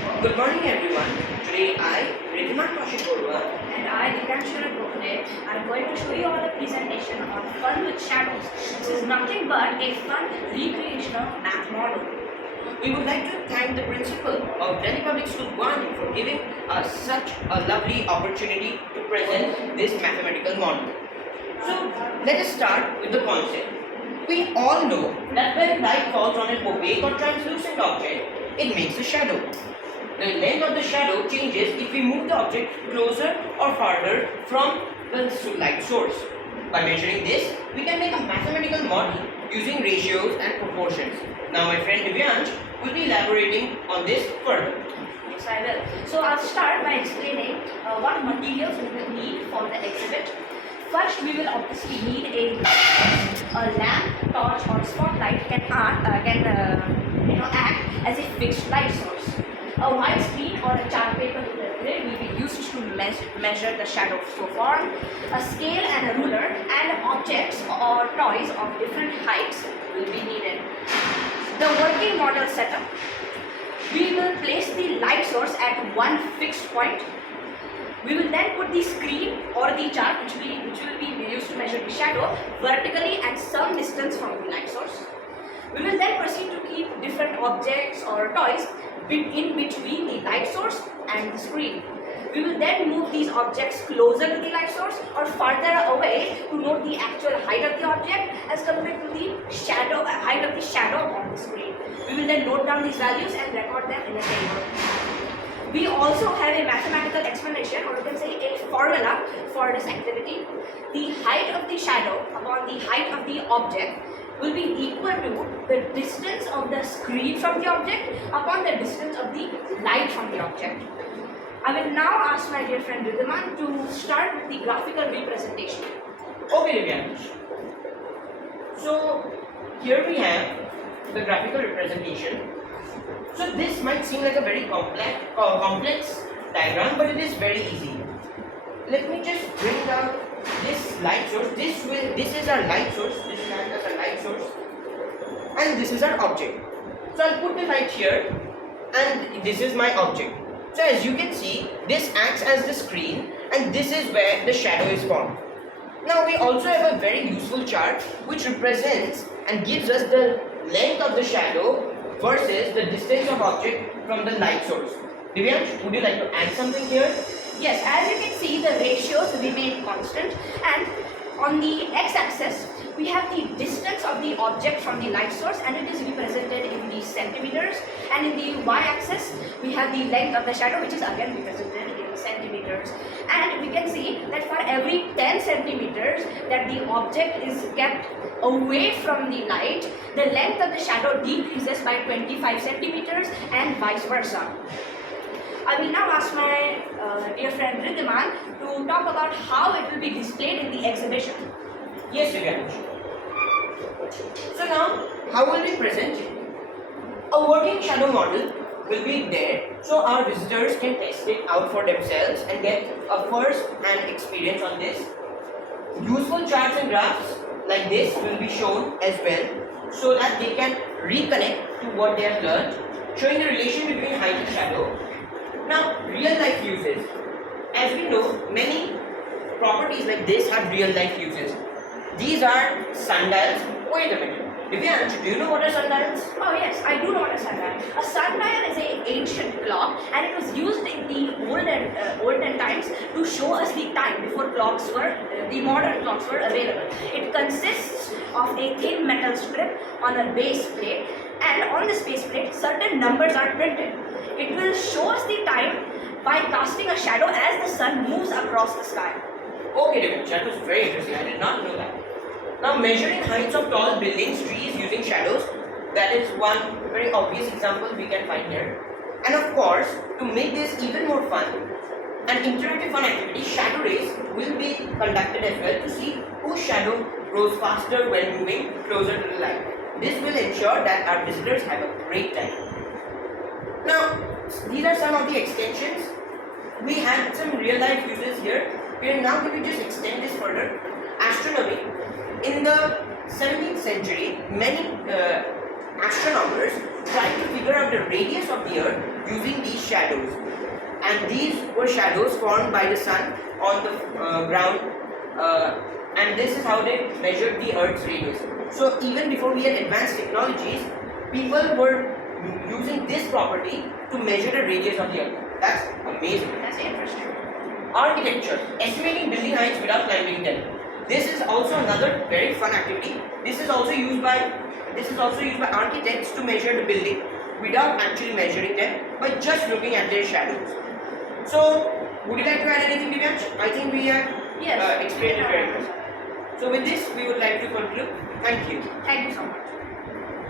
Good morning everyone. Today I, Ridhiman Kaushik And I, Recreational Mathematical are going to show you all the presentation on fun with shadows. This is nothing but a fun recreational math model. we would like to thank the principal of Delhi Public School 1 for giving us such a lovely opportunity to present this mathematical model. So let us start with the concept. We all know that when light falls on an opaque or translucent object, it makes a shadow. The length of the shadow changes if we move the object closer or farther from the light source. By measuring this, we can make a mathematical model using ratios and proportions. Now my friend Divyansh will be elaborating on this further. Yes, I will. So I'll start by explaining what materials we will need for the exhibit. First, we will obviously need a lamp, torch, or spotlight can act as a fixed light source. A white screen or a chart paper grid will be used to measure the shadows so formed. A scale and a ruler and objects or toys of different heights will be needed. The working model setup. We will place the light source at one fixed point. We will then put the screen or the chart which will be used to measure the shadow vertically at some distance from the light source. We will then proceed to keep different objects or toys in between the light source and the screen. We will then move these objects closer to the light source or farther away to note the actual height of the object as compared to the height of the shadow on the screen. We will then note down these values and record them in a table. We also have a mathematical explanation, or you can say a formula for this activity. The height of the shadow upon the height of the object will be equal to the distance of the screen from the object upon the distance of the light from the object. I will now ask my dear friend Ridhiman to start with the graphical representation. Okay, Divyansh. So here we have the graphical representation. So this might seem like a very complex diagram, but it is very easy. Let me just bring down this light source. This is our light source. This is as a light source, and this is our object. So I'll put the light here, and this is my object. So as you can see, this acts as the screen, and this is where the shadow is formed. Now we also have a very useful chart which represents and gives us the length of the shadow versus the distance of object from the light source. Divyansh, would you like to add something here? Yes, as you can see, the ratios remain constant, and on the x-axis we have the distance of the object from the light source, and it is represented in the centimeters, and in the y-axis we have the length of the shadow, which is again represented in centimeters. And we can see that for every 10 centimeters that the object is kept away from the light, the length of the shadow decreases by 25 centimeters and vice versa. I will now ask my dear friend Ridhiman to talk about how it will be displayed in the exhibition. Yes, Divyansh. So now, how will we present it? A working shadow model will be there, so our visitors can test it out for themselves and get a first-hand experience on this. Useful charts and graphs like this will be shown as well, so that they can reconnect to what they have learned, showing the relation between height and shadow. Now, real life uses. As we know, many properties like this have real life uses. These are sundials. Wait a minute. Divyansh, do you know what are sundials? Oh yes, I do know what a sundial. A sundial is an ancient clock, and it was used in the olden times to show us the time before the modern clocks were available. It consists of a thin metal strip on a base plate, and on this base plate certain numbers are printed. It will show us the time by casting a shadow as the sun moves across the sky. Okay, Divyansh, that was very interesting. I did not know that. Now, measuring heights of tall buildings, trees using shadows, that is one very obvious example we can find here. And of course, to make this even more fun, an interactive fun activity, shadow race, will be conducted as well to see whose shadow grows faster when moving closer to the light. This will ensure that our visitors have a great time. Now, these are some of the extensions. We had some real life uses here. We are now going to just extend this further. Astronomy. In the 17th century, many astronomers tried to figure out the radius of the earth using these shadows. And these were shadows formed by the sun on the ground, and this is how they measured the earth's radius. So even before we had advanced technologies, people were using this property to measure the radius of the earth. That's amazing. That's interesting. Architecture, estimating building heights without climbing them. This is also another very fun activity. This is also used by architects to measure the building without actually measuring them, but just looking at their shadows. So, would you like to add anything, Divyansh? I think we have Yes. explained it very well. So with this, we would like to conclude. Thank you. Thank you so much.